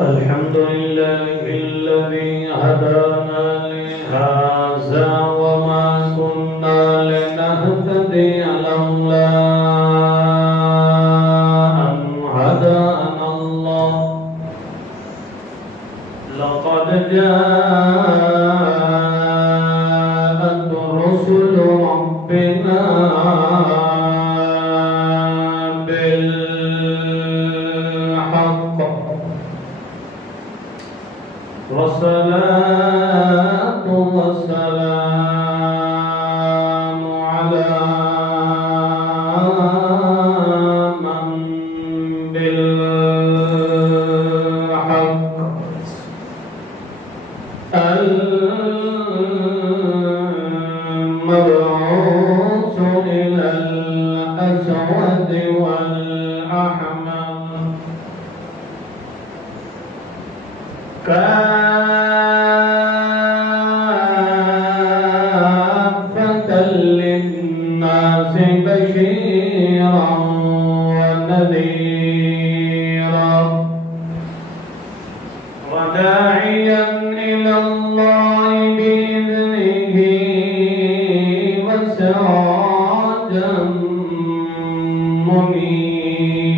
الحمد لله الذي هدانا لهذا وما كنا لنهتدي لولا أن هدانا الله لقد جاءت رسل ربنا والصلاة والسلام على من بالحق المبعوث إلى الأسود والأحمر كافة للناس بشيرا ونذيرا وداعيا إلى الله بإذنه وسراجا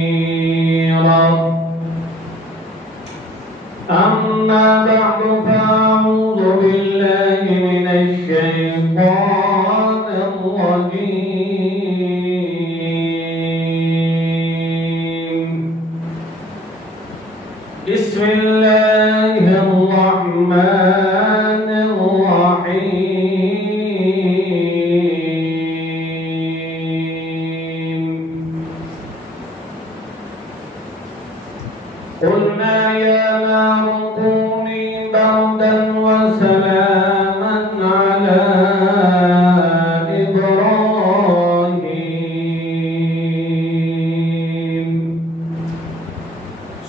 منيرا أما بعد فأعوذ بالله من الشيطان الرجيم بسم الله الرحمن الرحيم قلنا يا نار كوني بردا وسلاما على إبراهيم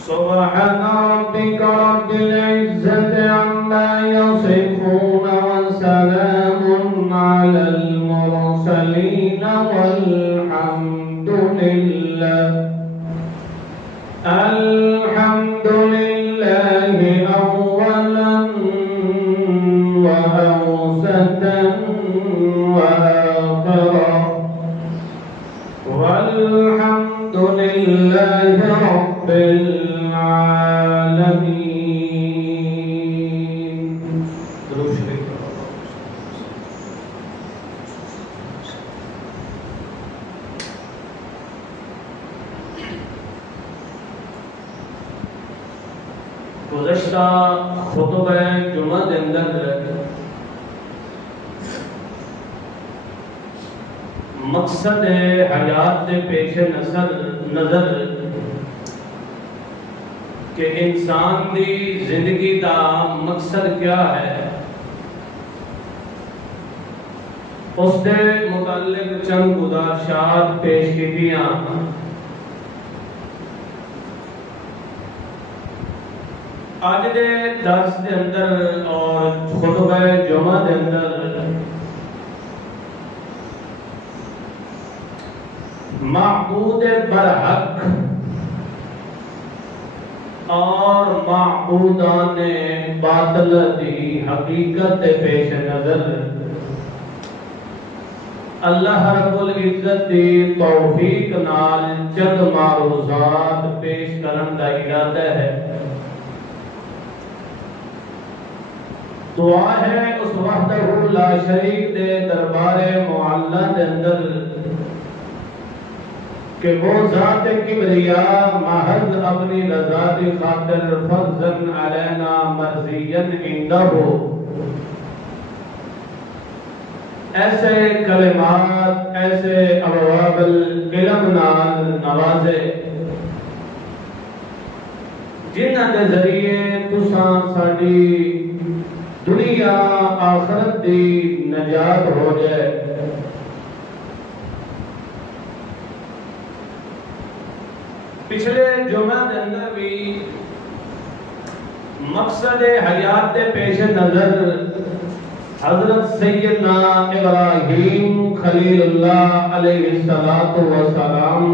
سبحان ربك رب العزة عما يصفون وسلام على المرسلين والحمد لله الحمد لله أولا وأوسطا وآخرا والحمد لله رب العالمين. گزشتہ خطبہ جمعہ کے اندر مقصد حیات کے پیش نظر کہ انسان دی زندگی کا مقصد کیا ہے اس کے متعلق چند گزارشات پیش کیتیاں. آج دے درس دے اندر اور خطبہ جمعہ دے اندر معبود برحق اور معبودان باطل دی حقیقت پیش نظر اللہ رب العزت دی توفیق نال چند معروضات پیش کرن دا ارادہ ہے. دعا ہے اس وحدہ لا شریک دے دربار معلی دے اندر کہ وہ ذات کبریاء محض اپنی رضا کی خاطر فضلاً علینا مرضیاً عندہ ایسے کلمات ایسے ابواب العلم نال نوازے جنہ کے ذریعے تساں ساڈی دنیا آخرت دی نجات ہو جائے. پچھلے جمعہ کے اندر بھی مقصد حیات کے پیش نظر حضرت سیدنا ابراہیم خلیل اللہ علیہ السلام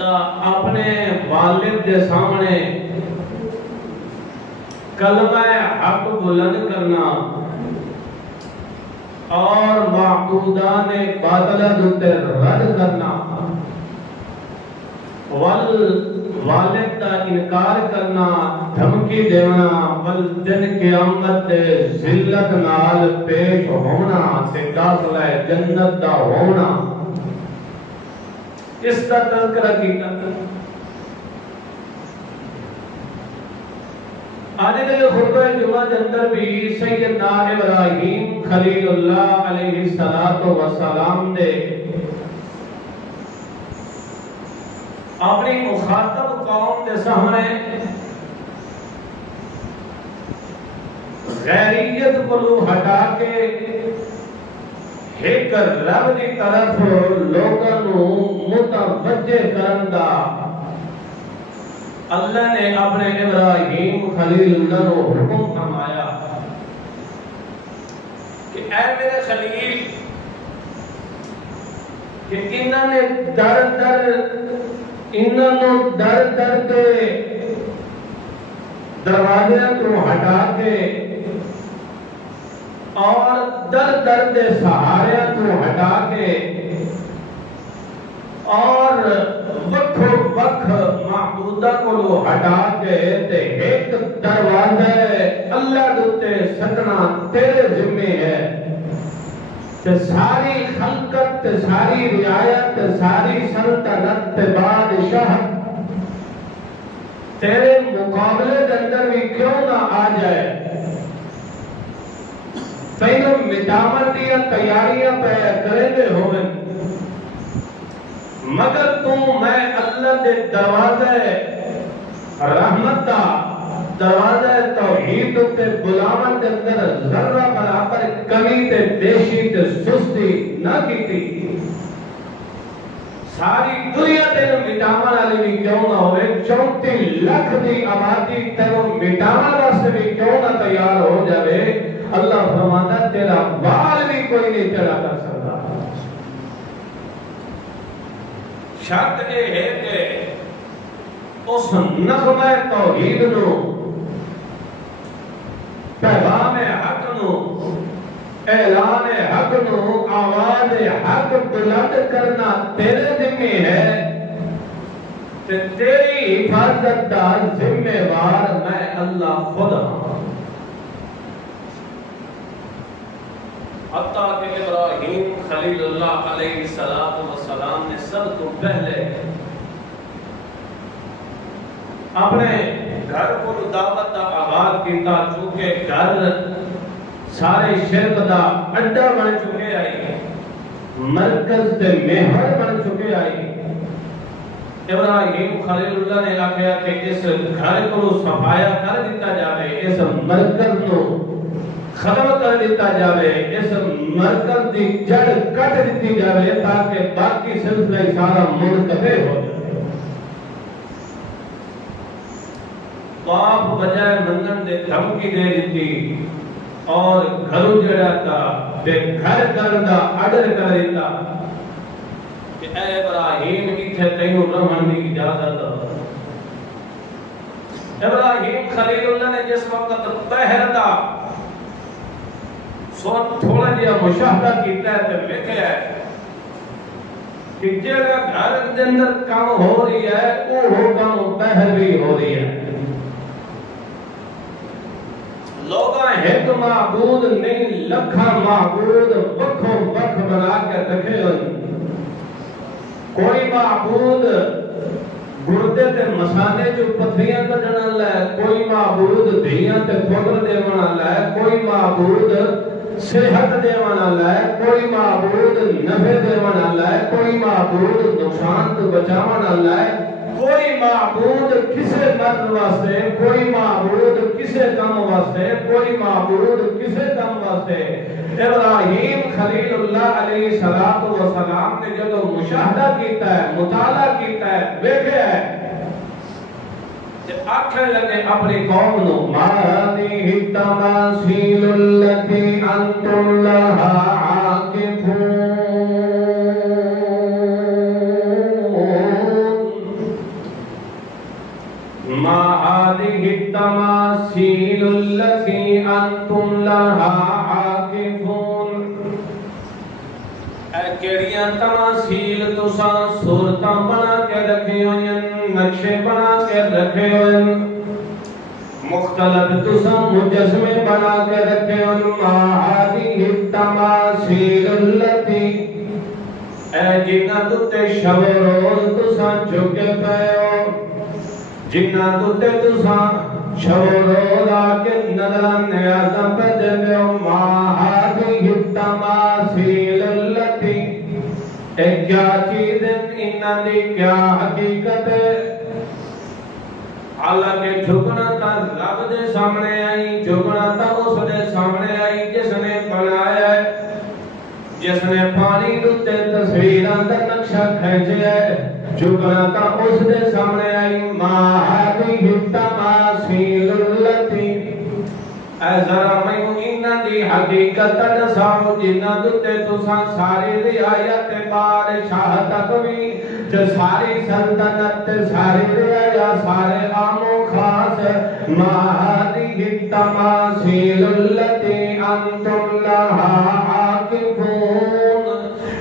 تا اپنے والد کے سامنے کلمہ حق بلند کرنا اور معبودان باطلہ دوتے رد کرنا، والد کا انکار کرنا، دھمکی دینا، دن قیامت ذلت نال پیش ہونا تے داخلہ جنت دا ہونا، اس کا تذکرہ کیتا۔ آج کے خطبہ جمعہ کے اندر بھی سیدنا ابراہیم خلیل اللہ علیہ السلام نے اپنی مخاطب قوم کے سامنے غیریت کو ہٹا کے ایک رب کی طرف لوگوں متوجہ کرن دا اللہ نے اپنے ابراہیم خلیل اللہ کو حکم فرمایا کہ اے میرے خلیل، کہ انہوں نے در کے دروازے تو ہٹا کے اور در کے سہارے تو ہٹا کے اور وکھو وکھ معبودہ کو لو ہٹا کے تے ایک دروازہ اللہ دوتے سکنا تیرے ذمہ ہے، تے ساری خلقت تے ساری رعایت تے ساری سلطنت تے بادشاہ تیرے مقابلے کے اندر بھی کیوں نہ آ جائے، پہلے مٹاوٹ دیا تیاریاں پہ کرے ہوئے، مگر میں اللہ دے دروازے رحمت دا دروازے توحید تے بلاون دے اندر ذرہ برابر کمی تے بیشی تے سستی نہ کیتی، ساری دنیا تینو مٹاون والی بھی کیوں نہ ہوئے، 34 لاکھ دی آبادی تینو مٹاون واسطے بھی کیوں نہ تیار ہو جاوے، اللہ فرماتا تیرا بال بھی کوئی نہیں چڑھا کر سکتا۔ شرط یہ ہے کہ اس نغمہ توحید نو، پیغام حق نو، اعلان حق نو، آواز حق بلند کرنا تیرے ذمہ ہے، تے تیری حفاظت دا ذمہ وار میں اللہ خود ہوں۔ حتیٰ کہ ابراہیم خلیل اللہ علیہ السلام نے سب کو پہلے اپنے گھر کو دعوت دا آغاز کیتا، چونکہ گھر سارے شرک دا اڈا بن چکے آئی، مرکز تے محور بن چکے آئی۔ ابراہیم خلیل اللہ نے آکھیا کہ اس گھر کو صفایا کر دیتا جاوے، اس مرکز کو ختم کر دیتا جاوے، اس مرکز دی جڑ کٹ دیتی جاوے تاکہ باقی سلسلہ سارا منقطع ہو جائے۔ باپ بجائے منن دے دھمکی دے دیتی اور گھرو جڑا تھا بے گھر کردا آڈر کر دیتا کہ اے ابراہیم اتھے تینوں رہن دی اجازت۔ ابراہیم خلیل اللہ نے جس وقت پہر دا تھوڑا جہا مشاہدہ کیتا ہے تو لکھا ہے کہ جگہ گھر کے اندر کام ہو رہی ہے وہ کام باہر بھی ہو رہی ہے۔ لوگاں ایک معبود نہیں لکھاں معبود وکھوں وکھ بنا کے رکھے ہوئے، کوئی معبود گردے تے مسانے جو پتھریاں کڈن والا ہے، کوئی معبود دھیاں تے پتر دیون والا ہے، کوئی معبود صحت دیون والا ہے، کوئی معبود نفع دیون والا ہے، کوئی معبود نقصان تو بچاون والا ہے، کوئی معبود کسے مرد واسطے، کوئی معبود کسے کام واسطے، کوئی معبود کسے کام واسطے۔ ابراہیم خلیل اللہ علیہ السلام نے جب مشاہدہ کیتا ہے، مطالعہ کیتا ہے، دیکھا ہے، آکھیں لگے اپنی قوم نو مَهَذِهِ التَّمَاثِيلُ الَّتِي أَنْتُمْ لَهَا عَاكِفُونَ، ما هذه التماثيل التي أنتم لها عاكفون اے کیڑیاں تماثیل تساں صورتاں بنا کے رکھے ہوئے نقشے بنا کے رکھے ہوئے مختلف تساں مجسمے بنا کے رکھے ہوئے ما هذه التماثيل التي اے جنہ دتے شب روز تساں جھکے پئے ہو جنہ دتے تساں شب روز آ کے نظراں نیازاں پہ دے ہو ما هذه التماثيل التي اے کیا چیز انہاں دی کیا حقیقت ہے حالانکہ جھکنا تا رب دے سامنے آئی جھکنا تا اس دے سامنے آئی جس نے بنایا ہے جس نے پانی دتے تصویراں دا نقشہ کھینچیا ہے جھکنا تا اس دے سامنے آئی ما هذه التماثيل التي اے ذرا میں انہاں دی حقیقت دساؤ جنہاں دتے تساں ساری رعایت بادشاہ تک بھی تے ساری سلطنت تے ساری رعایا سارے عام و خاص ما هذه التماثيل التي انتم لها عاكفون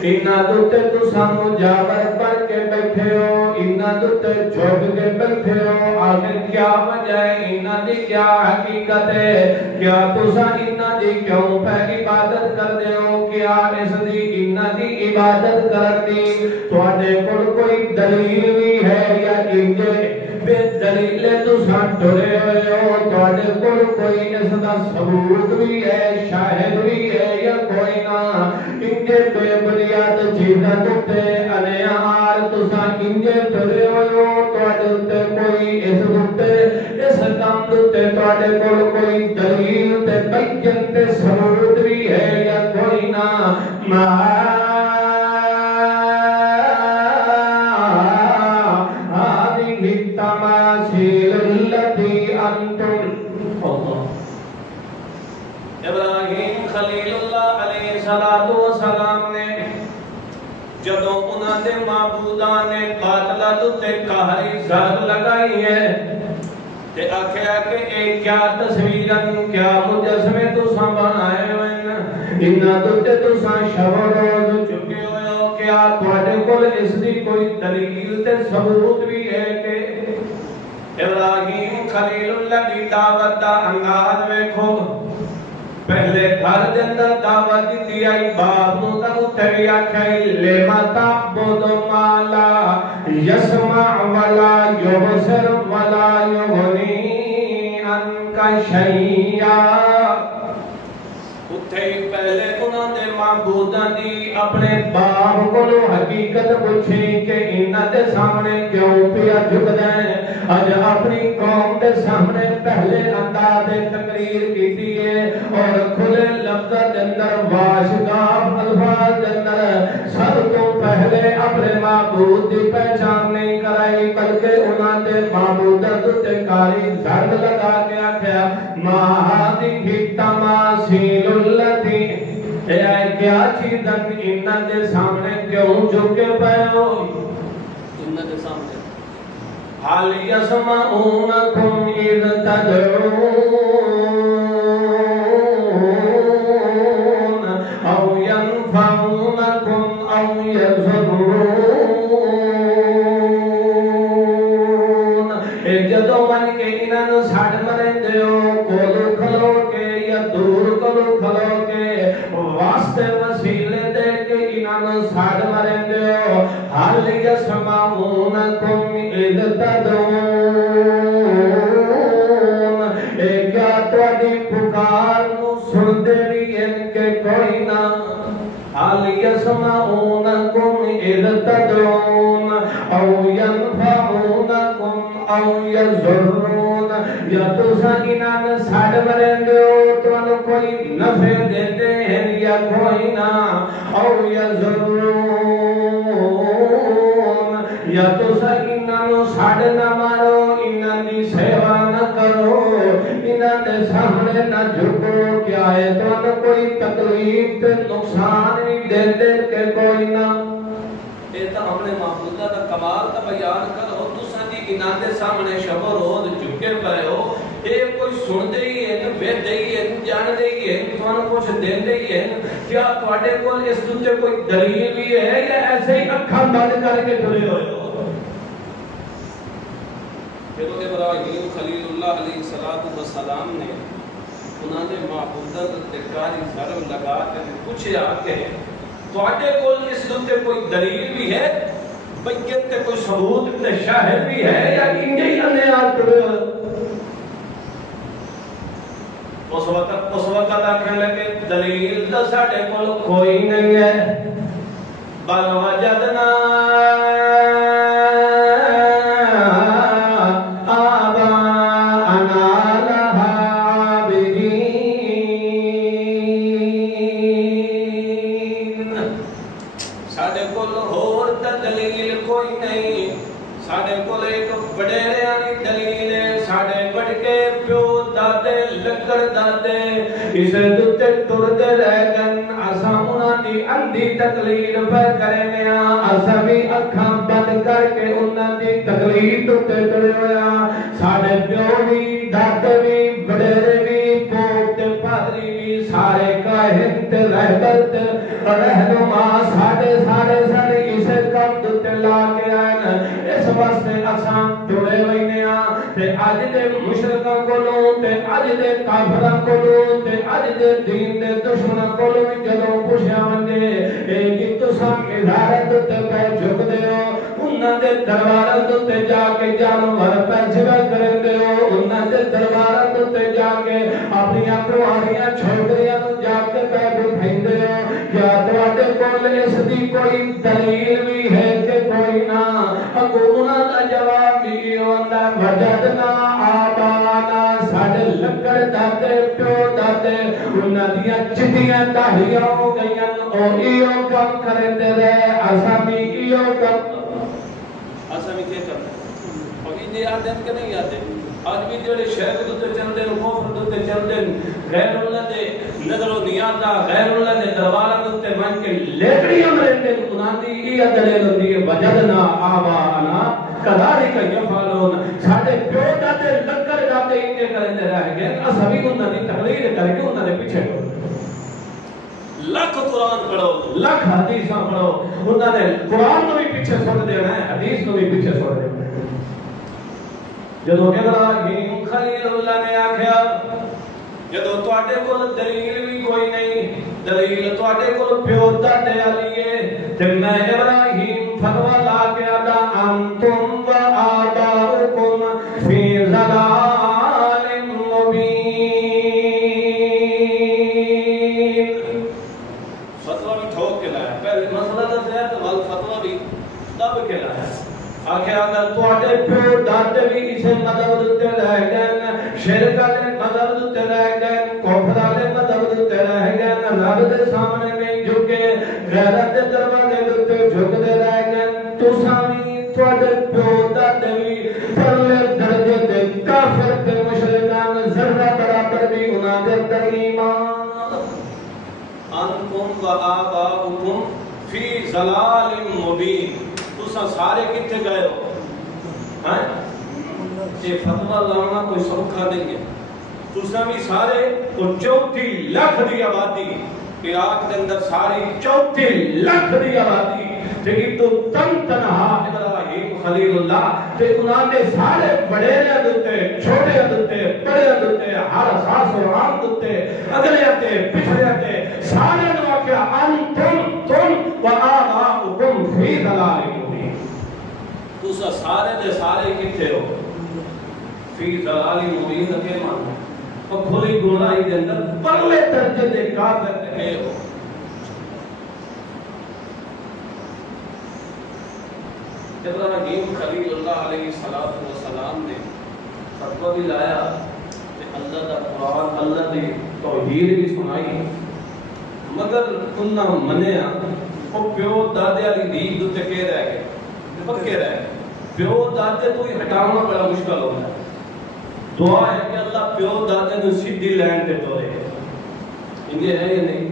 انہاں دتے تساں مجاور بن کے بیٹھے ہو انہاں دتے جھک کے بیٹھے ہو آخر کیا وجہ ہے انہاں دی کیا حقیقت ہے کیا تساں انہاں دی کیوں پہ عبادت کردے ہو کیا اس دی انہاں دی عبادت کرنی تواڈے کول کوئی دلیل بھی ہے یا انجے بے دلیل تساں ٹرے ہوئے ہو تواڈے کول کوئی اس دا ثبوت بھی ہے شاہد بھی ہے یا کوئی نہ انجے بے بنیاد چیزاں تے انیار تساں انجے ٹرے ہوئے ہو تواڈے تے کوئی اس کام تے تواڈے کول کوئی دلیل تے بیان تے ثبوت بھی ہے یا کوئی نہ ما هذه التماثيل التي أنتم ابراہیم خلیل اللہ علیہ السلام نے جدوں انہاں دے معبوداں نے باطلاں تے قہری ضرب لگائی ہے تے آکھیا کہ اے کیا تصویراں کیا مجسمے تساں بنائے ہوئے انہاں تے تساں شب روز چکے ہوئے ہو کیا تواڈے کول اس دی کوئی دلیل تے ثبوت بھی ہے کہ ابراہیم خلیل اللہ کی دعوت دا انداز ویکھو پہلے گھر دے اندر دعوت دی آئی باپ نو تا اٹھے بھی آکھائی لما تعبد ما لا يسمع ولا يبصر ولا يغني عنك شيئا اٹھے پہلے انہوں نے معبوداں دی اپنے باپ کو حقیقت پوچھی کہ انہاں دے سامنے کیوں پیا جھکدا ہے اج اپنی قوم دے سامنے پہلے انداز تقریر کیتی ہے اور کھلے لفظ دے اندر واشگاف الفاظ دے اندر سب تو پہلے اپنے معبود دی پہچان نہیں کرائی بلکہ انہاں دے معبوداں تے کاری ضرب لگا کے آکھیا ما هذه التماثيل التي اے کیا چیزاں انہاں دے سامنے کیوں جھکے پئے ہو انہاں دے سامنے حال يسمعونكم إذ تدعون أو ينفعونكم أو يضرون جدوں من کے انہاں نوں چھڈ مرندے ہو کول کھلو کے یا دور کولو کھلو کے واسطے وسیلے دے کے انہاں نوں چھڈ مرندے ہو حال يسمعونكم إذ تدعون اے کیا تواڈی پکار نوں سندے بھی ان کے کوئی نہ حال يسمعونكم إذ تدعون أو ينفعونكم أو يضرون یا تساں انہاں نوں چھڈ مرندے ہو تانوں کوئی نفع دیندے ہیں یا کوئی نہ او یضرون یا تساں انہاں نوں چھڈ نہ مارو انہاں دی سیوا نہ کرو انہاں دے سامنے نہ جھکو کیا ہے تانوں کوئی تکلیف تے نقصان نہیں دیندے کہ کوئی نہ اے تا اپنے معبوداں دا کمال دا بیان کرو تساں دی انہاں دے سامنے شب و روز سنتے ہی ہیں ویدے ہی ہیں جانتے ہی ہیں تمہیں کچھ دیندے ہی ہیں کیا تواڈے کول اس تے کوئی دلیل بھی ہے یا ایسے ہی اکھاں بند کر کے ٹرے ہوئے ہو جدو ابراہیم خلیل اللہ علیہ السلام نے انہوں نے معبودت تکاری ضرب لگا کے پوچھا کہ تواڈے کول اس تے کوئی دلیل بھی ہے بینت تے کوئی ثبوت تے شاہد بھی ہے یا انجے ہی اندے ٹرے اس وقت آخر لگے دلیل تو ساڈے کول کوئی نہیں ہے بل وجدنا اس دتے ٹرد رہ گن اسا انہاں دی اندھی تقلید پر کرنے اسا بھی اکھاں بند کر کے انہاں دی تقلید تے ٹرے ہویا ساڈے پیو بھی دادے بھی بڑیرے بھی پوت تے پادری بھی سارے کاہن تے رہبر تے رہنما ساڈے اس کم تے لا کے آئے اس واسطے اساں ٹرے وینے تے اج دے مشرکاں کولوں تے اج دے کافراں کولوں تے اج دے دین دے دشمناں کولوں وی جدوں پوچھیا وندے اے کہ تساں عزارت تے پے جھکدے ہو انہاں دے درباراں تے جا کے جانور پے سجدہ کردے ہو انہاں دے درباراں تے جا کے اپنی کواریاں چھوڑیاں نوں جا کے پے بٹھاندے ہو کیا تواڈے کول اس دی کوئی دلیل بھی ہے کہ کوئی نہ اگوں انہاں دا جواب بھی ہوندا وجدنا آبانا ساڈے لکڑ دادے پیو دادے انہاں دیاں چٹیاں داڑھیاں ہو گئیاں او ایو کم کردے رہے اساں بھی ایو کم اساں بھی کیا کرنا اور یہ یاد ہے کہ نہیں یاد ہے آج بھی جڑے شہر دے چلدے کفر دے چلدے غیر اللہ دے نظر و نیات دا غیر اللہ دے درباراں تے من کے لیکڑیاں رہندے انہاں دی یہ دلیل ہوندی ہے وجدنا آبانا کذالک یفعلون ساڈے پیو دادے لکڑ دادے انجے کردے رہ گئے اساں بھی انہاں دی تقلید کر کے انہاں دے پیچھے لاکھ قرآن پڑھو لاکھ حدیثاں پڑھو انہاں نے قرآن نو بھی پیچھے چھوڑ دینا ہے حدیث نو بھی پیچھے چھوڑ دینا ہے جدو ابراہیم خلیل اللہ نے آکھیا جدو تواڈے کول دلیل بھی کوئی نہیں دلیل تواڈے کول پیو دادے والی ہے تے میں ابراہیم فتوی لا کے آدا انتم و آباؤکم فی ضلال مبین فتوی بھی ٹھوک کے لایا پہلے مسئلہ دسیا تو ول فتوی بھی دب کے لایا آکھے اگر تواڈے پیو دادے بھی اسے مذہب دتے رہ گئے شرک والے مذہب دتے رہ گئے کفر والے مذہب دتے رہ گئے رب دے سامنے نہیں جھکے غیرت دے دروازے دتے جھکدے رہ گئے تساں بھی تواڈے پیو دادے بھی پرلے درجے دے کافر تے مشرکان ذرہ برابر بھی انہاں دے اندر ایمان انتم و آباؤکم فی ضلال مبین تساں سارے کتنے گئے ہو یہ فتویٰ لانا کوئی سوکھا نہیں ہے تساں بھی سارے وہ 34 لاکھ دی آبادی عراق کے اندر ساری 34 لاکھ دی آبادی لیکن تو تنہا ابراہیم خلیل اللہ تے انہاں نے سارے بڑے دتے چھوٹے دتے بڑے دتے ہر ساس و عام دتے اگلے تے پچھلے تے سارے نے آکھیا تم و آباؤکم فی ضلال مبین تساں سارے دے سارے کتھے ہو فی ضلال مبین کے معنی اور کھلی گمراہی دے اندر پرلے درجے دے کافر تے ہو ابراہیم خلیل اللہ علیہ السلام نے فتویٰ بھی لایا کہ اللہ دا قرآن اللہ دی توحید بھی سنائی مگر انہاں منیا وہ پیو دادے والی دین دے کے رہ گئے پکے رہ گئے پیو دادے تو ہی ہٹانا بڑا مشکل ہوتا ہے دعا ہے کہ اللہ پیو دادے نو سیدھی لائن تے توڑے انجے ہے یا نہیں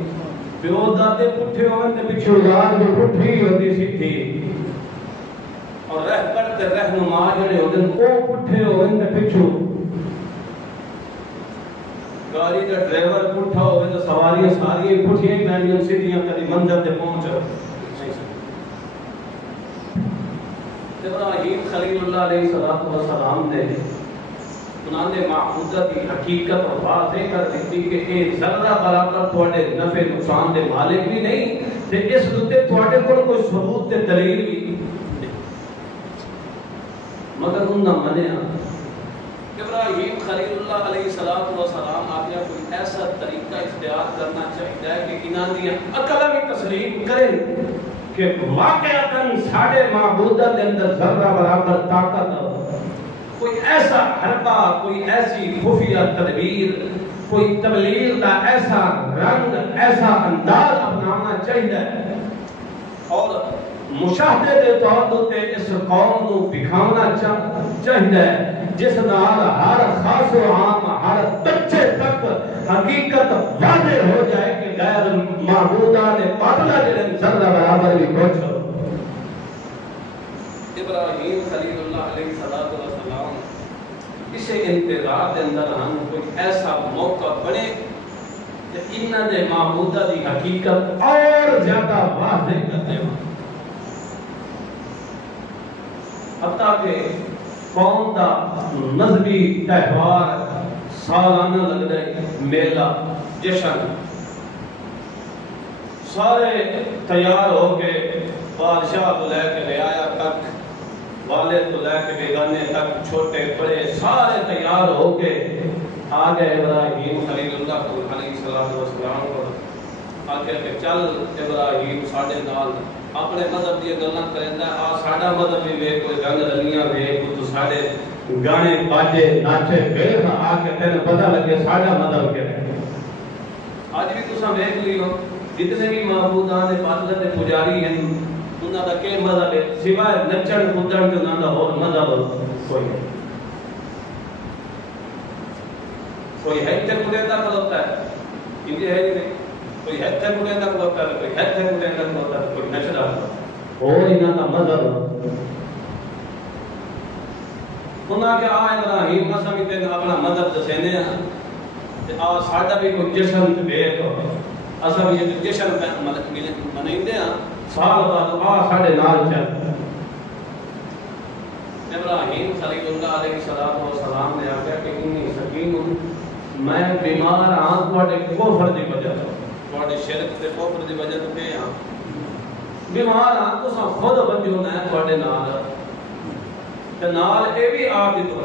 پیو دادے پٹھے ہوئے تے پیچھے اولاد جو پٹھی ہوتی سیدھی اور رہبر تے رہنما جڑے ہوندے او پٹھے ہوندے تے پچھو گاڑی کا ڈرائیور پٹھا ہوئے تو سواریاں ساری پٹھیاں ہی بینڈیاں سیدھیاں کبھی منزل تے پہنچو. ابراہیم خلیل اللہ علیہ السلام نے انہوں نے معبودہ کی حقیقت واضح کر دیتی کہ یہ ذرہ برابر تھوڑے نفع نقصان دے مالک بھی نہیں تے اس لتے تھوڑے کوئی ثبوت تے دلیل بھی مگر انہوں نے منیا. ابراہیم خلیل اللہ علیہ السلام آگیا کوئی ایسا طریقہ اختیار کرنا چاہیے کہ انہوں نے عقل بھی تسلیم کریں کہ واقعتاً ساڑھے معبودہ دے اندر ذرہ برابر طاقت ہو. کوئی ایسا حربہ، کوئی ایسی خفیہ تدبیر، کوئی تبلیغ دا ایسا رنگ، ایسا انداز اپنانا چاہیے اور مشاہدے دے طور تے اس قوم کو دکھانا چاہیے جس نال ہر خاص و عام، ہر بچے تک حقیقت واضح ہو جائے کہ غیر معبودہ نے باطلہ جڑے ذرہ برابر بھی کچھ ہو. ابراہیم خلیل اللہ علیہ السلام اسے انتظار دے اندر ہم کوئی ایسا موقع بنے کہ انہاں دے معبودہ دی حقیقت اور زیادہ واضح کرتے ہیں. حتیٰ کہ قوم دا مذہبی تہوار سالانہ لگ رہے میلہ جشن سارے تیار ہو کے بادشاہ تو لے کے رعایا تک، والد تو لے کے بیگانے تک، چھوٹے بڑے سارے تیار ہو کے آگے ابراہیم خلیل اللہ علیہ السلام کو آگے کہ چل ابراہیم ساڑھے نال اپنے مذہب دی گلاں کریندا آ ساڈا مذہب بھی ویکھ کوئی رنگ رلیاں ویکھ تو ساڈے گانے باجے ناچے ویکھ آ کے تینوں پتہ لگے ساڈا مذہب کیا ہے. اج بھی تساں ویکھ لیو جتنے بھی معبودان باطل دے پجاری ہیں انہاں دا کہ مذہب ہے سوائے نچن کودن تے انہاں دا ہور مذہب کوئی نہیں. کوئی ہے تے کودے دا کھلوتا ہے انجے ہے نہیں، کوئی ہے تے کودے دا کھلوتا ہے، کوئی ہے تے کودے دا کھلوتا ہے، کوئی نچدا اور انہاں دا مذہب انہاں کے آ ابراہیم اساں بھی تے اپنا مذہب دسینے ہاں تے آ ساڈا بھی کوئی جشن تے ویکھ اساں بھی جشن منائی ہاں سال بعد آ ساڈے نال چل. ابراہیم خلیل اللہ علیہ السلام نے آخیا کہ انی سکیم میں بیمار ہاں تواڈے کفر دی وجہ تو، تواڈے شرک تے کفر دی وجہ تو کہ ہاں بیمار ہاں تساں خود بنجو میں تواڈے نال تے نال اے بھی آ کے تو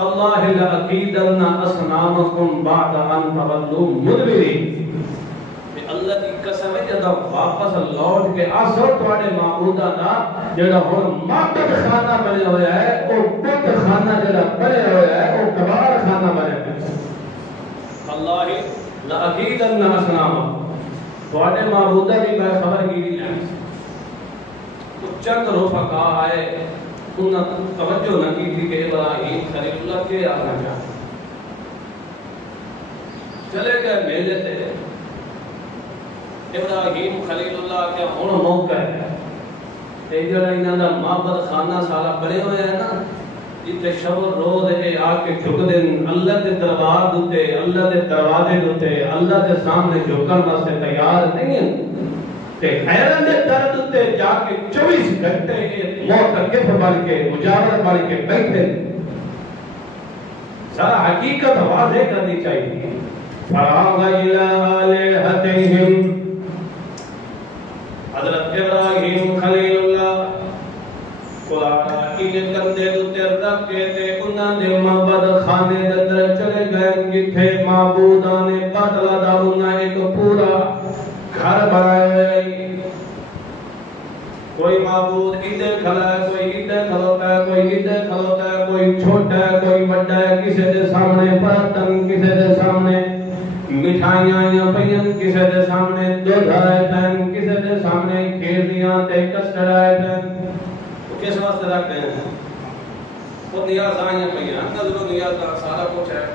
اللہ لعقیدن اصنامکم بعد ان تولوا مدبرین. اللہ کی قسم ہے جب واپس لوٹ کے آسو تواڈے معبودہ دا جڑا ہن معبد خانہ بنے ہویا ہے او بت خانہ جڑا بنے ہویا ہے او کبار خانہ بنے ہویا ہے. اللہ لعقیدن اصنامکم تواڈے معبودہ بھی بے خبر گیری ہے. تو چند رفقا آئے انہاں توجہ نہ کی تھی کہ ابراہیم خلیل اللہ کے آنا چاہتے چلے گئے میلے تے. ابراہیم خلیل اللہ کے ہن موقع ہے تے جڑا انہاں دا معبد خانہ سارا بنے ہوئے ہے نا جتے شب روز اے آ کے جھک دین اللہ دے دربار دے اللہ دے دروازے دے اللہ دے سامنے جھکن واسطے تیار نہیں ہیں تے خیرن دے درد تے جا کے 24 گھنٹے معتکف بن کے مجاور بن کے بیٹھے ذرا حقیقت واضح کرنی چاہیے. فراغ الی آلہتہم حضرت ابراہیم خلیل اللہ قرآن کی کندے دوتے رکھ کے تے انہاں دے معبد خانے دے اندر چلے گئے جتھے معبودان باطل دا انہاں ایک پورا گھر بنایا ہے. کوئی معبود ادھر کھڑا ہے، کوئی ادھر کھڑوتا ہے، کوئی ادھر کھڑوتا ہے، کوئی چھوٹا ہے، کوئی بڑا ہے، کسی دے سامنے برتن، کسی دے سامنے مٹھائیاں یا پئیاں، کسی دے سامنے دودھ آئے پین، کسی دے سامنے کھیردیاں تے کسٹر آئے پین. وہ کس واسطے رکھتے ہیں؟ وہ نیاز آئیاں پئیاں، نظر و نیاز سارا کچھ ہے.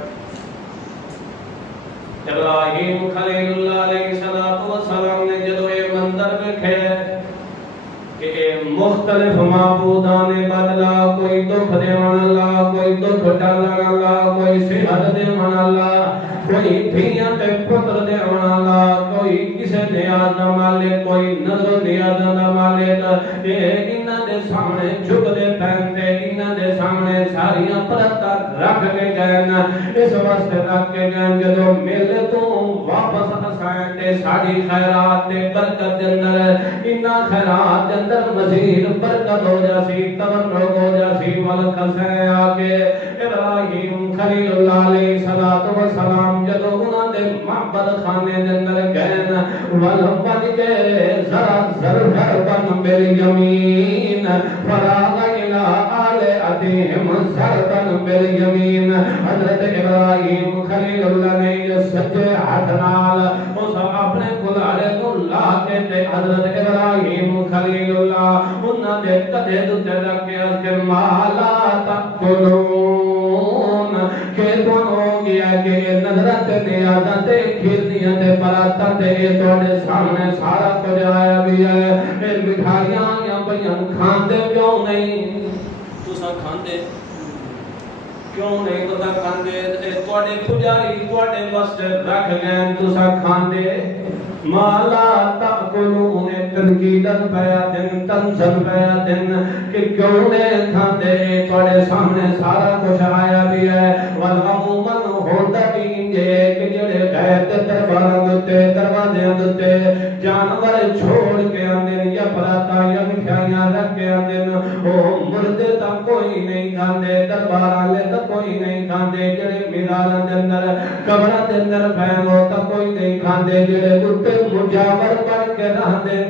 ابراہیم خلیل اللہ علیہ السلام نے جدو یہ منظر دیکھے کہ مختلف معبودان بدلا، کوئی دکھ دیوان اللہ، کوئی دکھ ڈالن اللہ، کوئی صحت دیوان اللہ، کوئی دھیاں تے پتر دے والا کوئی کسے نیاز دا مالک کوئی نظر نیاز دا مالک اے انہاں دے سامنے جھکدے پیندے انہاں دے سامنے ساریاں پرتاں رکھ کے گئے اس واسطے رکھ کے گئے جدوں میلے تو واپس اسائیں تے ساری خیرات تے برکت دے اندر انہاں خیرات دے اندر مزید برکت ہو جاسی تبرک ہو جاسی والقسے آکے ابراہیم خلیل اللہ علیہ الصلوۃ والسلام جدوں انہاں دے معبد خانے دے اندر گئے ولوج کے ذرا ضربن بالیمین فراغ الى آل ادیم ضربن بالیمین حضرت ابراہیم خلیل اللہ نے سجے ہاتھ نال اس اپنے کلارے کو لا کے تے حضرت ابراہیم خلیل اللہ انہاں دے کدے تے رکھ کے اس کے مالا تقلون کہ کون ہو گیا کہ نظرت نیازاں تے کھیردیاں تے براتاں تے تواڈے سامنے سارا کچھ آیا بھی ہے اے مٹھائیاں یا بیاں کھاندے کیوں نہیں تساں کھاندے کیوں نہیں تو کھاندے تواڈے پجاری تواڈے واسطے رکھ گئے تساں کھاندے مالا تاکلون تنقیدن بیاتن تنزن بیاتن کہ کیوں نہیں کھاندے تواڈے سامنے سارا کچھ آیا بھی ہے والعموماً ہوتا بھی یہ کہ جڑے گئے درباراں تے دروازیاں تے جانور چھوڑ کے آندے یا پراتا یا مٹھائیاں رکھ کے آندے او مردے تا کوئی نہیں کھاندے درباراں لے تا کوئی نہیں کھاندے جڑے میداناں دے اندر قبراں دے اندر پئے ہو تا کوئی نہیں کھاندے جڑے کتے مجاور بن کے رہندے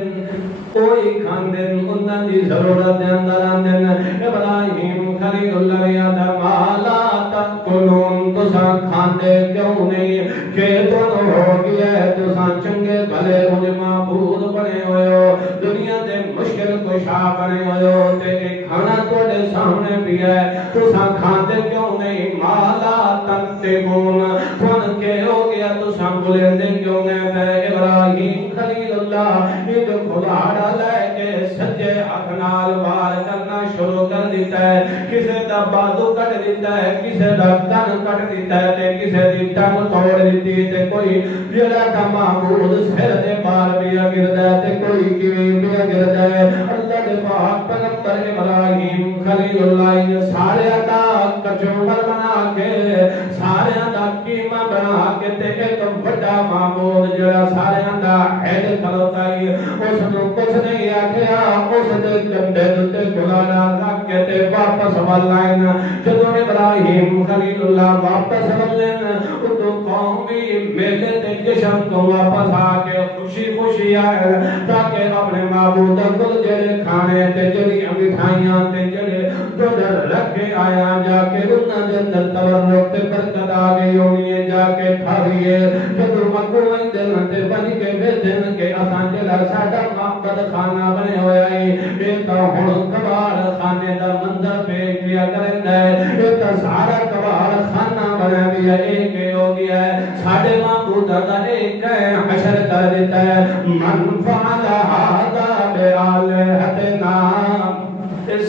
کوئی کھاندے انہاں دی ضرورت دے اندر آندے ابراہیم خلیل اللہ یا مالا تاکلون تساں کھاندے کیوں نہیں کہ تم ہو گیا تساں چنگے بھلے معبود بنے ہوئے ہو دنیا دے مشکل کشا بنے ہوئے ہو تے کھانا تواڈے سامنے بھی ہے تساں کھاندے کیوں نہیں مالا تنتقون تھن کے ہو گیا تساں بولیندے کیوں نہیں ابراہیم خلیل اللہ یہ جو کھلاڑا لے کے سجے ہاتھ نال وار کرنا شروع کر دیتا ہے کسے دا بازو کٹ دیتا ہے کسے دا کن کٹ دیتا ہے تے کسے دی ٹنگ توڑ دیتی تے کوئی جڑا دا معبود سر دے بار پیا گردا ہے تے کوئی کیویں پیا گردا ہے اللہ دے پاک پیغمبر ابراہیم خلیل اللہ نے سارے دا کچومر بنا کے سارے دا قیمہ بنا کے تے ایک بڑا معبود جڑا سارے دا ہیڈ کھلوتا ہے اس نو کچھ نہیں آکھیا اس دے کنڈے تے گلاڑا رکھ کے تے واپس والائن جدوں ابراہیم خلیل اللہ واپس والائن اُدو قوم بھی میلے تے جشن کو واپس آ کے خوشی خوشی آئے تاکہ اپنے معبود کو جڑے کھانے تے جڑی مٹھائیاں تے جڑے دودھ رکھے آیا جا کے انہاں دے اندر تبرک تے برکت آ گئی ہونی ہے جا کے کھاویے جدوں مکوئیں دل تے بن کے بیٹھن کے اساں جڑا ساڈا معبد خانہ بنے ہویا ہے اے تا ہن کباڑ خانے دا منظر پیش کیا کردا ہے اے تا سارا کباڑ خانہ بنا دیا اے کہ ہو گیا ہے ساڈے معبود دا ایک حشر کر دیتا ہے من فعل هذا بآلهتنا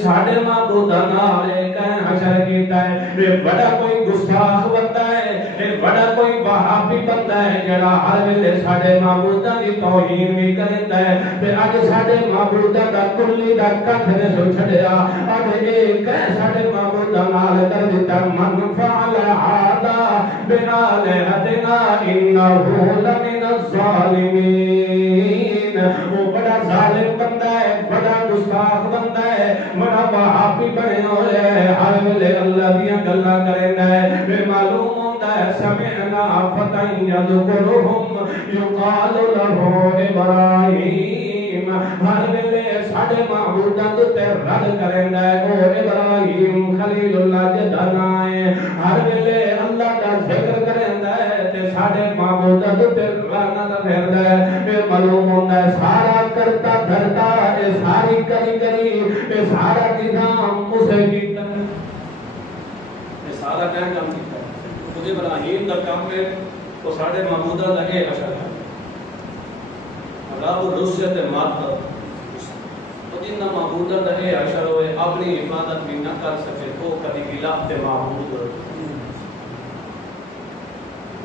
ساڈے معبود نال ایک حشر کیتا ہے یہ بڑا کوئی گستاخ بندہ ہے یہ بڑا کوئی وہابی بندہ ہے جڑا ہر ویلے ساڈے معبوداں دی توہین بھی کردا ہے تے اج ساڈے معبوداں دا کلی دا کٹھ نے سو چھڈیا اج ایک ساڈے معبوداں نال کر دتا من فعل هذا بآلهتنا انه لمن الظالمین وہ بڑا ظالم بندہ ہے بڑا گستاخ بندہ ہے بڑا وہابی بنے ہوئے ہر ویلے اللہ دیاں گلاں کردا ہے بے معلوم ہوندا ہے سمعنا فتى يذكرهم يقال له ابراہیم ہر ویلے ساڈے معبوداں تے رد کردا ہے او ابراہیم خلیل اللہ جدا نام ہے ہر ویلے اللہ دا ذکر کردا ہے تے ساڈے معبوداں تے لعنت پھیردا ہے بے معلوم ہوندا ہے سارا کرتا دھرتا اے ساری کری اے سارا نظام اسے کیتا اے سارا کام کیتا خود ابراہیم دا کام ہے تو ساڈے معبوداں دا اے اشر ہے رب رسیت مات تو جنہ معبوداں دا اے اشر ہوئے اپنی عبادت بھی نہ کر سکے تو کبھی خلاف تے معبود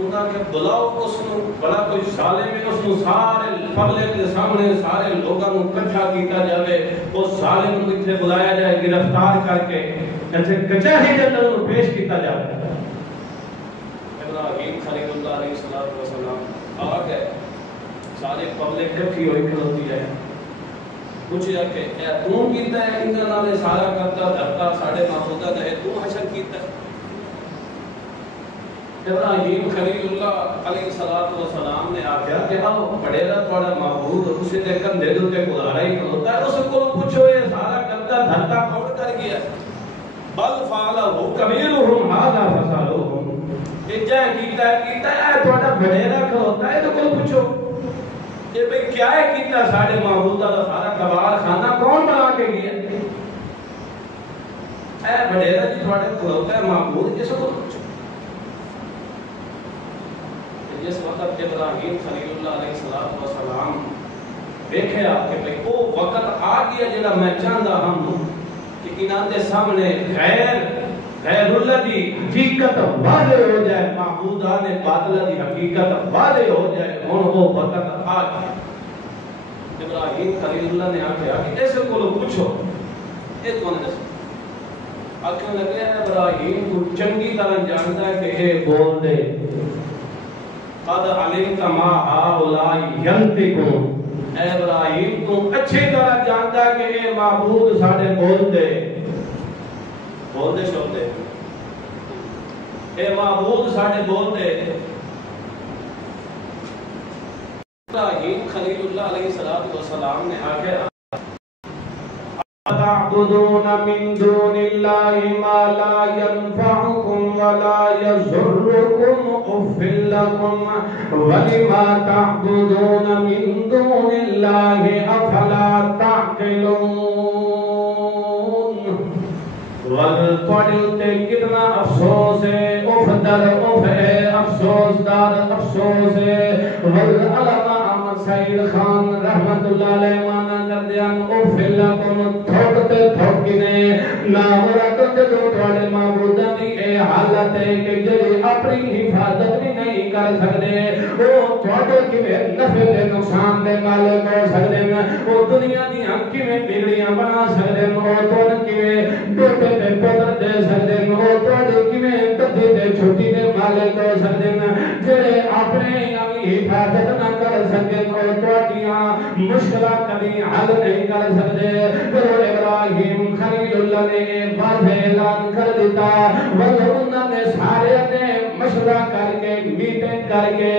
انہاں کہ بلاؤ اس نو بڑا کوئی ظالم ہے اس نو سارے پبلک کے سامنے سارے لوگاں نو اکٹھا کیتا جاوے اس ظالم نو ایتھے بلایا جائے گرفتار کر کے ایتھے کچہری دے اندر پیش کیتا جاوے ابراہیم خلیل اللہ علیہ السلام آ گئے سارے پبلک کٹھی ہوئی کھلوتی ہے پوچھیا کہ اے تو کیتا ہے انہاں نال سارا کرتا دھرتا ساڈے معبودہ دے تو حشر کیتا ہے ابراہیم خلیل اللہ علیہ السلام نے آخیا کہ آؤ بڑے دا تھوڑا معبود اسے دے کندھے تے گزارا ہی کھلوتا ہے اس کو پوچھو یہ سارا کرتا دھرتا کون کر گیا بل فعلہ کبیرہم ھذا فسألوہم کہ جے کیتا ہے تھوڑا بڑے دا کھلوتا ہے تو کو پوچھو یہ بھئی کیا ہے کیتا ساڑے معبودہ دا سارا کبار خانہ کون بنا کے گیا اے بڑے دا جی تھوڑے کھلوتا ہے معبود کس کو پوچھو جس وقت ابراہیم خلیل اللہ علیہ السلام دیکھے آپ کہ بھئی وہ وقت آ گیا جڑا میں چاہتا ہوں کہ انہاں دے سامنے غیر اللہ دی حقیقت واضح ہو جائے معبودان باطل دی حقیقت واضح ہو جائے اور وہ وقت آ گیا ابراہیم خلیل اللہ نے آکھیا کہ ایسے کو پوچھو یہ کون ہے آکھنے لگے ابراہیم کو چنگی طرح جانتا ہے کہ اے بول دے قد علمت ما هؤلاء ينطقون اے ابراہیم تو اچھی طرح جانتا ہے کہ اے معبود ساڑے بول دے شبد اے معبود ساڑے بول دے ابراہیم خلیل اللہ علیہ السلام نے آگے تعبدون من دون الله ما لا ينفعكم ولا يضركم أف لكم ولما تعبدون من دون الله أفلا تعقلون والطريق کتنا افسوس ہے اف در اف ہے افسوس دار افسوس ہے والعلامہ احمد سعید خان رحمت اللہ علیہ مانا کر دیان اف لکم تھوڑتے تھوڑکنے ناورت جدو تھوڑے معبودہ دی اے حالت ہے کہ جلی اپنی حفاظت بھی نہیں کر سکتے وہ تھوڑے کی میں نفع دے نقصان دے مالک ہو سکتے ہیں وہ دنیا دی حقی میں بگڑیاں بنا سکتے ہیں وہ تھوڑے کی میں بیٹے دے پتر دے سکتے ہیں وہ تھوڑے کی میں تدھی دے چھوٹی دے مالک ہو سکتے ہیں جلے اپنے حفاظت نہ کر سکتے وہ تھوڑیاں مشکلہ کبھی حل نہیں کر سکتے پھر ابراہیم خلیل اللہ نے واضح اعلان کر دیتا وَلَّهُنَّ نے سارے نے مشورہ کر کے میٹنگ کر کے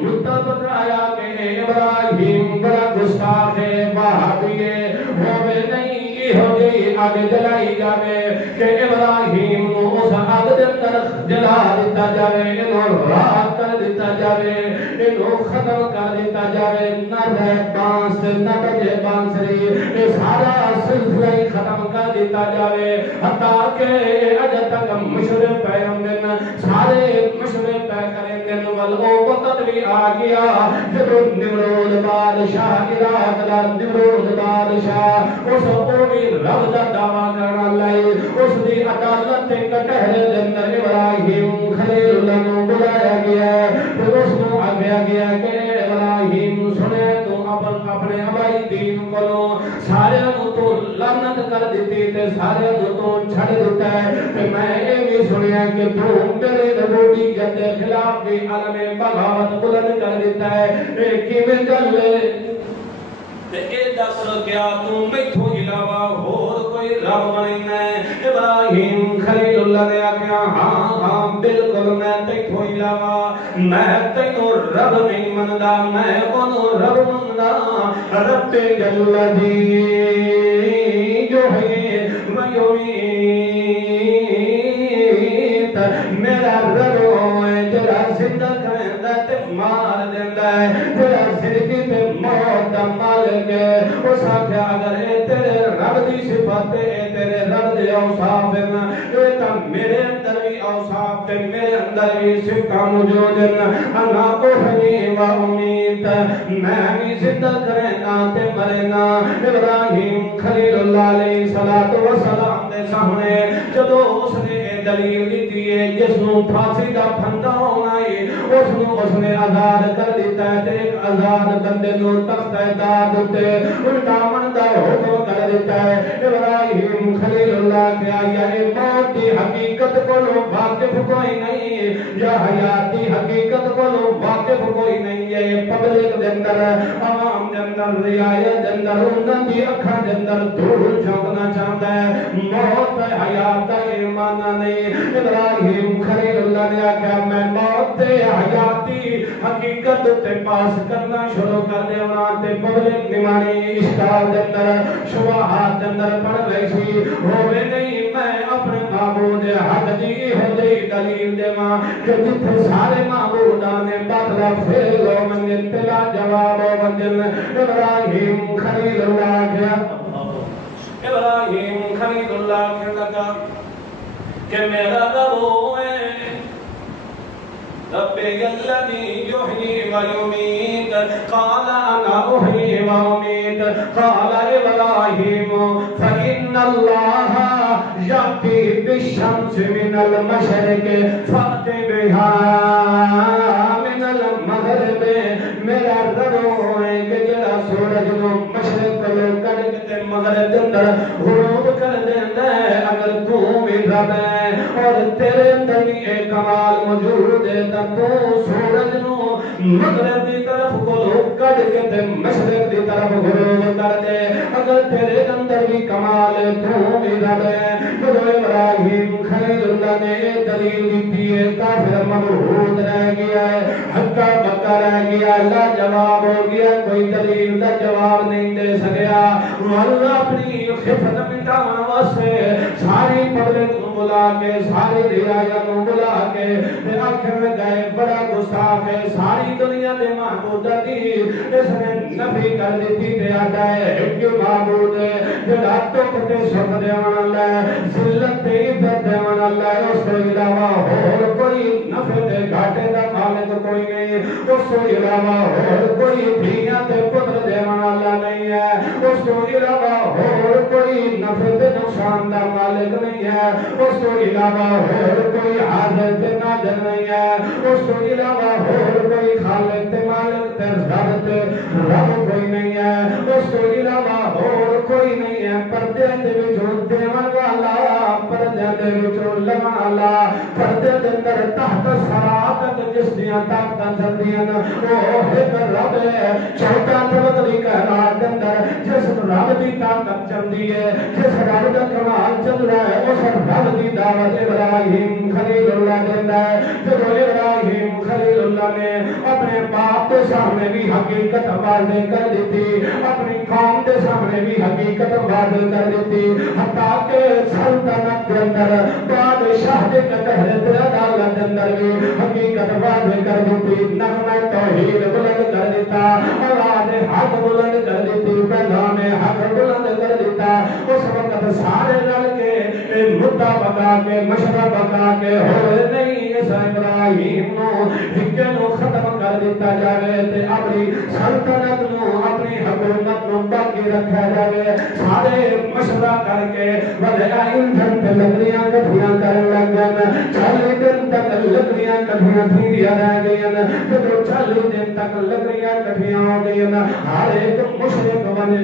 متفق آیا کہ ابراہیم بڑا گستاخ ہے وہابی ہے ہوئے نہیں ہو گئی آگے جلائی جاوے کہ ابراہیم اس آگ دے اندر جلا دیتا جاوے انہوں راہ کر دیتا جاوے انہوں ختم کر دیتا جاوے نہ رہ بانس نہ بجے بانسری سارا سلسلہ ختم کر دیتا جاوے حتیٰ کہ اجہ تک مشورے پہ ہم دن سارے مشورے پہ کریں دن والو وقت بھی آ گیا جب نمرود بادشاہ عراق دا نمرود بادشاہ اس اوی رب دا دعویٰ کرنا لائی اس دی عدالت کٹہرے دن ابراہیم خلیل اللہ نے بلایا گیا پھر اس کو آگیا گیا کہ ابراہیم سنے تو اپنے ابائی دین کو سارے تو لعنت کر دیتی تے سارے تو چھڑ دیتا ہے کہ میں یہ بھی سنیا کہ تو میرے ربوبیت کے خلاف بھی عالم بغاوت بلند کر دیتا ہے کیویں گل اے دس کیا تو میتھوں علاوہ اور کوئی رب نہیں ہے ابراہیم خلیل اللہ نے آکھیا ہاں بالکل میں تیتھوں علاوہ میں تینوں رب نہیں مندا میں انہوں رب مندا رب جلدی جو ہے ویومیت میرا رب ہے جڑا زندہ کریندا تے مار دیندا ہے جڑا زندگی تے موت دا مالک ہے اس آکھیا اگر اے تیرے رب دی صفات اے تیرے رب دے اوصاف ہیں اے تاں میرے اندر بھی اوصاف تے میرے اندر بھی صفات موجود ہیں انا احیی و امیت میں بھی زندہ کرنا تے مرنا ابراہیم خلیل اللہ علیہ السلام دے سامنے جدو اس نے دلیل دیتی ہے جس نو پھانسی دا پھندا ہونا ہے اس نے آزاد کر دیتا ہے تے ایک آزاد بندے نو تخت داد تے الٹا مندا حکم کر دیتا ہے ابراہیم خلیل اللہ کے آیا موت دی حقیقت کو واقف کوئی نہیں یا حیات دی حقیقت کو واقف کوئی نہیں ہے پبلک دے اندر عوام دے اندر رعایت دے اندر انہاں دی اکھاں دے اندر دھول جھونکنا چاہتا ہے موت حیات دا ایمان نہیں ابراہیم خلیل اللہ نے کہا میں موت تے حیات دی حقیقت تے پاس کرنا شروع کر دیواں تے پبلک نمانی اشتہار دے اندر شبہات دے اندر پڑھ رہی سی ہوے نہیں میں اپنے معبود حق دی ہوندی دلیل دیواں کہ جتھے سارے معبوداں نے بدلا فعل و من اطلاع جواب و منزل ابراہیم خلیل اللہ کیا ابراہیم خلیل اللہ کے لگا کہ میرا رب وہ ہے ربي الذي يحيي ويميت قال أنا أحيي وأميت قال إبراهيم فإن الله يأتي بالشمس من المشرق فأت بها من المغرب میرا رب ہے کہ جڑا سورج نو مشرق کو کڈ کے مغرب اندر غروب کر دیندا ہے اگر تو بھی رب ہے اور تیرے اندر بھی ایک کمال موجود ہے تو سورج نو مغرب دی طرف کو کڈ کے تے مشرق دی طرف غروب کر دے اگر تیرے اندر بھی کمال ہے تو بھی رب ہے جو ابراہیم خلیل اللہ نے دلیل دی ہے کافر مبہوت رہ گیا ہے ہکا بکا رہ گیا لا جواب ہو گیا کوئی دلیل دا جواب نہیں دے سکیا اللہ اپنی خفت مٹاون واسطے ساری پبلک نو بلا کے ساری رعایا نو بلا کے آخر میں گئے بڑا گستاخ ہے ساری دنیا دے معبود دی اس نے نفی کر دیتی تے آتا ہے ایک معبود ہے جڑا ٹک تے سکھ دیون والا ہے ذلت تے عزت دیون والا ہے اس کے علاوہ اور کوئی نفع تے گھاٹے دا خالق کوئی نہیں اس کے علاوہ اور کوئی دھیاں تے پتر دیون والا نہیں ہے اس کے علاوہ اور کوئی نفع تے نقصان دا مالک نہیں ہے اس کے علاوہ اور کوئی حاضر تے ناظر نہیں ہے اس کے علاوہ اور کوئی خالق تے مالک تے رب کوئی نہیں ہے اس کے علاوہ اور کوئی نہیں ہے پردے دے وچوں دیون والا پردے دے وچوں لگن والا پردے دے اندر تحت سرات جس دیاں طاقتاں چلدیاں او ایک رب ہے چھوٹا طبق دی کائنات دے اندر جس رب دی طاقت چلدی ہے جس رب دا کمال چل رہا ہے اس رب دی دعوت ابراہیم خلیل اللہ دیندا ہے جب ابراہیم خلیل اللہ نے اپنے باپ کے سامنے بھی حقیقت واضح کر دیتی اپنی قوم کے سامنے بھی حقیقت واضح کر دیتی حتیٰ کہ سلطنت کے اندر بادشاہ کے قہرت عدالت کے اندر بھی حقیقت واضح کر دیتی نغمہ توحید بلند کر دیتا آواز حق بلند کر دیتی پیغام حق بلند کر دیتا اس وقت سارے رل کے مدعا پکا کے مشورہ پکا کے ہوئے نہیں اس ابراہیم نو ہکے نو ختم کر دیتا جاوے تے اپنی سلطنت نو اپنی حکومت نو باقی رکھا جاوے سارے مشورہ کر کے وجہ ایندھن تے لکڑیاں کٹھیاں کرن لگ گئے 40 دن تک لکڑیاں کٹھیاں تھیندیاں رہ گئیں جب 40 دن تک لکڑیاں کٹھیاں ہو گئیں ہر ایک مشرک ون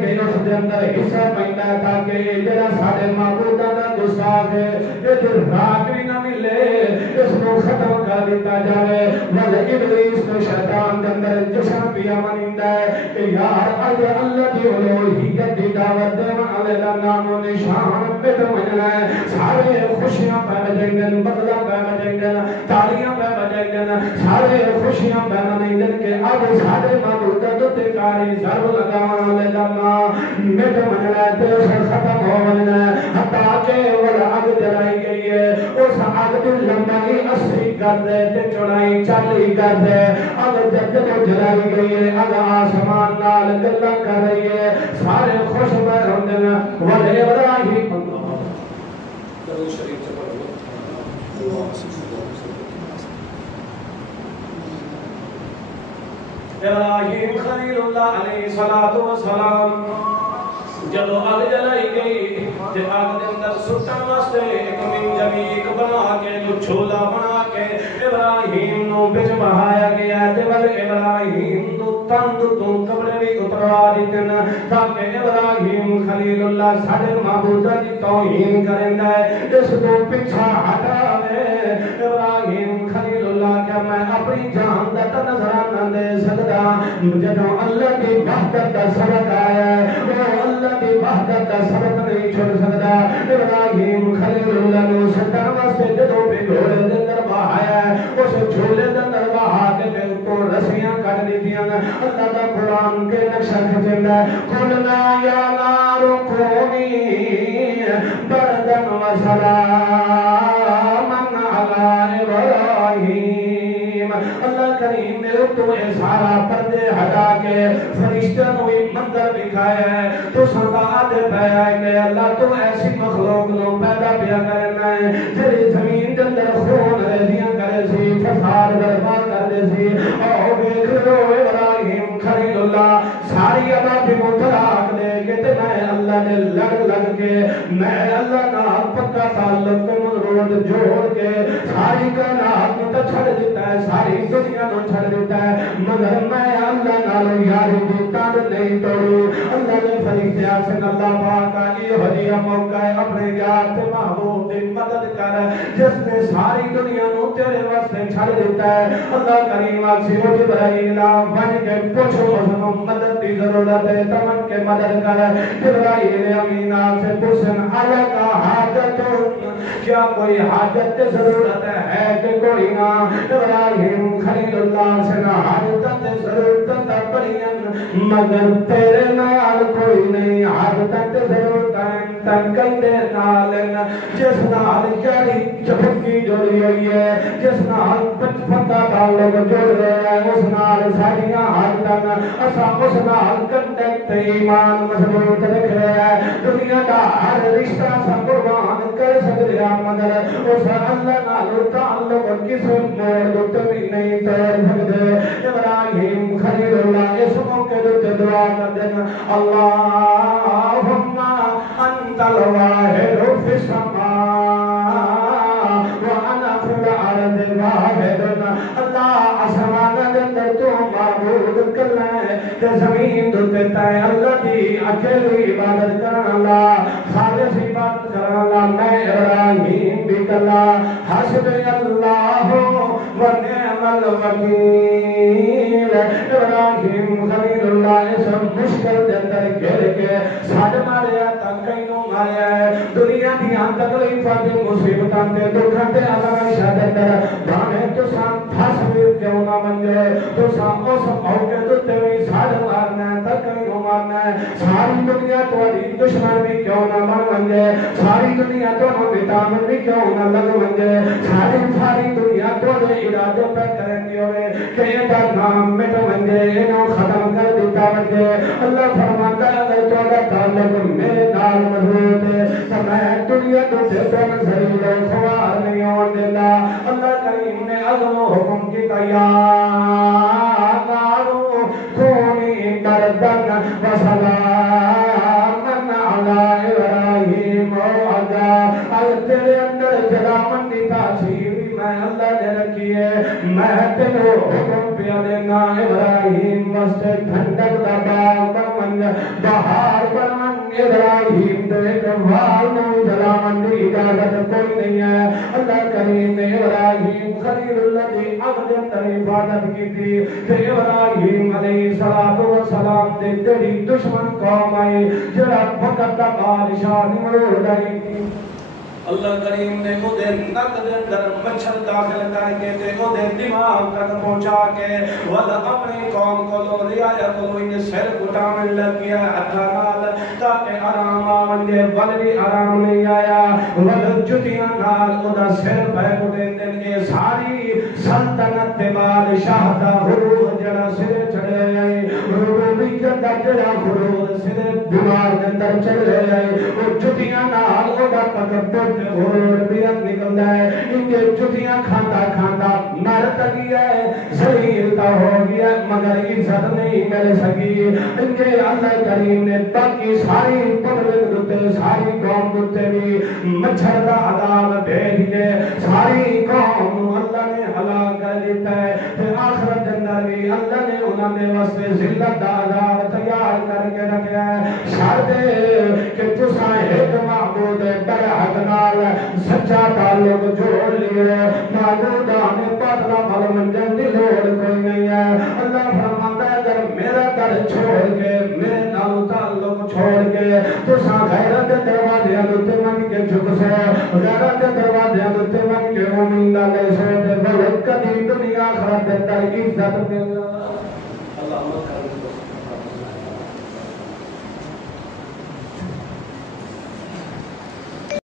کے اس دے اندر حصہ پیندا تاکہ جڑا ساڈے معبوداں دا گستاخ ہے یہ راک بھی نہ ملے اس کو ختم کر دیتا جائے ولی ابلیس کو شیطان کے اندر جشن پیا منیندا ہے کہ یار اج اللہ دی الوہیت دی دعوت دیون والے دا نام و نشان مٹ مننا ہے سارے خوشیاں پہ بجائیں بدلا پہ بجائیں تالیاں پہ بجائیں سارے خوشیاں پہ منین کے اب سارے معبود تے کاری ضرب لگاون والے دا نام مٹ مننا ہے تے ختم ہو مننا ہے حتیٰ کہ وہ اگ جلائی گئی ہے اس اگ دی لمبائی 80 گز تے چوڑائی 40 گز ہے اگ جب جلائی گئی ہے اگ آسمان نال گلاں کر رہی ہے سارے خوش پہ ہوندے نے ولی ابراہیم درود شریف سے پڑھو ابراہیم خلیل اللہ علیہ الصلوۃ والسلام جب آگ جلائی گئی تے آگ دے اندر سٹن واسطے ایک منجمیق بنا کے جو چھولا بنا کے ابراہیم نو بچ بہایا گیا تے ول ابراہیم دو تند تو کپڑے بھی اتروا دیتن تاکہ ابراہیم خلیل اللہ ساڈے معبود دی توہین کریندا ہے اس تو پیچھے ہٹاوے ابراہیم خلیل اللہ کہ میں اپنی جان دا تے نظرانہ دے سکدا جدوں اللہ دی وحدت دا سبق آیا ہے وہ اللہ دی وحدت دا سبق نہیں چھوڑ سکدا ابراہیم خلیل اللہ نو سٹن واسطے جدوں بھی گھوڑے دے اندر بہایا ہے اس جھولے دے اندر بہا کے تے تو رسیاں کٹ دیتیاں اللہ دا قرآن کے نقشہ کھچیندا ہے قلنا یا نار کونی بردن و سلاما علی ابراہیم اللہ کریم نے تو اے سارا پردے ہٹا کے فرشتوں کو منظر دکھایا ہے تو سنا دے پایا ہے کہ اللہ تو ایسی مخلوق نو پیدا پیا کرنا ہے جڑی زمین دے اندر خون ریزیاں کرے سی فساد برپا کر دے سی او ویکھ لو ابراہیم خلیل اللہ ساری آبادی کو طلاق دے کے تے میں اللہ نے لگ کے میں اللہ نال پکا تعلق روز جوڑ کے ساری کائنات کو چھڑ دیتا ہے ساری دنیا کو چھڑ دیتا ہے مگر میں اللہ نال یاری دی تان نہیں توڑوں اللہ نے فرشتے سے اللہ پاک کا یہ ہدیہ موقع ہے اپنے یار تے محبوب دی مدد کر جس نے ساری دنیا کو تیرے واسطے چھڑ دیتا ہے اللہ کریم سے وہ جبرائیل بن کے پوچھو اس مدد کی ضرورت ہے تمن کے مدد کر جبرائیل امین سے پوچھن اللہ کا حاجت کیا کوئی حاجت کی ضرورت ہے کہ کوئی نہ ابراہیم خلیل اللہ سے نہ حاجت کی ضرورت پڑین مگر تیرے نال کوئی نہیں حاجت کی ضرورت ہے تنکل دے نال جس نال یاری چپکی جوڑی ہوئی ہے جس نال بچپن کا تعلق جوڑ رہا ہے اس نال ساریاں حاجتاں اسا اس نال کنٹیکٹ ایمان مضبوط رکھ رہا ہے دنیا کا ہر رشتہ سا قربان کر سکتے ہیں مگر اس اللہ نال تعلق کسی موڑ بھی نہیں توڑ سکتے ابراہیم خلیل اللہ اس موقع دے دعا کر دیں اللہم انت الواحد فی السماء وانا فی الارض واحد اللہ آسمان دے اندر تو معبود کرنا ہے تے زمین تے تے اللہ دی اکیلی عبادت کرنا اللہ خالص عبادت کرنا اللہ میں ابراہیم بھی کرنا حسبی اللہ و نعم الوکیل ابراہیم خلیل اللہ اس مشکل دے اندر گھر کے ساڈ ماریا تکئی نو ماریا ہے دنیا دی تکلیفاں تے مصیبتاں تے دکھاں تے آزمائشاں دے اندر بھاویں تساں پھس بھی کیوں نہ بن جائے تساں اس موقع تے وی ساڈ مارنا ہے تکئی نو مارنا ہے ساری دنیا تہاڈی دشمن بھی کیوں نہ بن جائے ساری دنیا تہاڈا وٹامن بھی کیوں نہ لگ بن جائے ساری دنیا تہاڈے ارادے پہ کرن دی ہوے کہ ایدا نام مٹ بن جائے اینو ختم کر دیتا بن جائے اللہ فرماتا ہے اگر تہاڈا تعلق میرے نال مضبوط ہے تو میں دنیا تو سے ذلیل و خوار نہیں ہون دیتا اللہ کریم نے عزم و حکم کیتا یا نارو کونی بردن و سلامن علی ابراہیم و علی تیرے اندر جلامن دی تاثیر میں اللہ نے رکھی ہے میں تیرے حکم پیا دینا ابراہیم واسطے ٹھنڈک دا باغ بن بہار بن ابراہیم دے کمال نو جلامن دی اجازت کوئی نہیں ہے اللہ کریم نے ابراہیم خلیل اللہ دی عبد اندر عبادت کی تھی کہ ابراہیم علیہ السلام دے تیری دشمن قوم آئی جڑا وقت دا بادشاہ نمرود آئی اللہ کریم نے او دے نک دے اندر مچھر داخل کر کے تے او دے دماغ تک پہنچا کے ول اپنی قوم کو لو رعایا کو ان سر گٹاون لگ گیا ہتھاں نال تاکہ آرام آون دے ول بھی آرام نہیں آیا ول جتیاں نال او دا سر پہ گٹے دے ساری سلطنت دے بادشاہ دا غرور جڑا سر چڑھے آئے ربوبیت دا جڑا غرور سر دماغ دے اندر چڑھے آئے او جتیاں نال او دا تکبر غرور بیرت نکلتا ہے ان کے جتیاں کھاتا کھاتا مرت گیا ہے ذلیل تا ہو گیا مگر عزت نہیں مل سکی کہ اللہ کریم نے باقی ساری پبلک دوتے ساری قوم دوتے بھی مچھر دا عذاب بھیج کے ساری قوم اللہ نے ہلاک کر دیتا ہے پھر آخرت جنر بھی اللہ نے انہوں نے واسطے ذلت دا عذاب تیار کر کے رکھا ہے شرط کہ تساں ایک معبود برحق نال سچا تعلق جوڑ لیے معبودان پتلا مل منجن دی لوڑ کوئی نہیں ہے اللہ فرماتا ہے اگر میرا در چھوڑ کے میرے نال تعلق چھوڑ کے تساں غیرت دروازے دوتے من کے جھک سو غیرت دروازے دوتے من کے مومن لے سو تے بلد کدی دنیا آخرت در عزت دے اللہ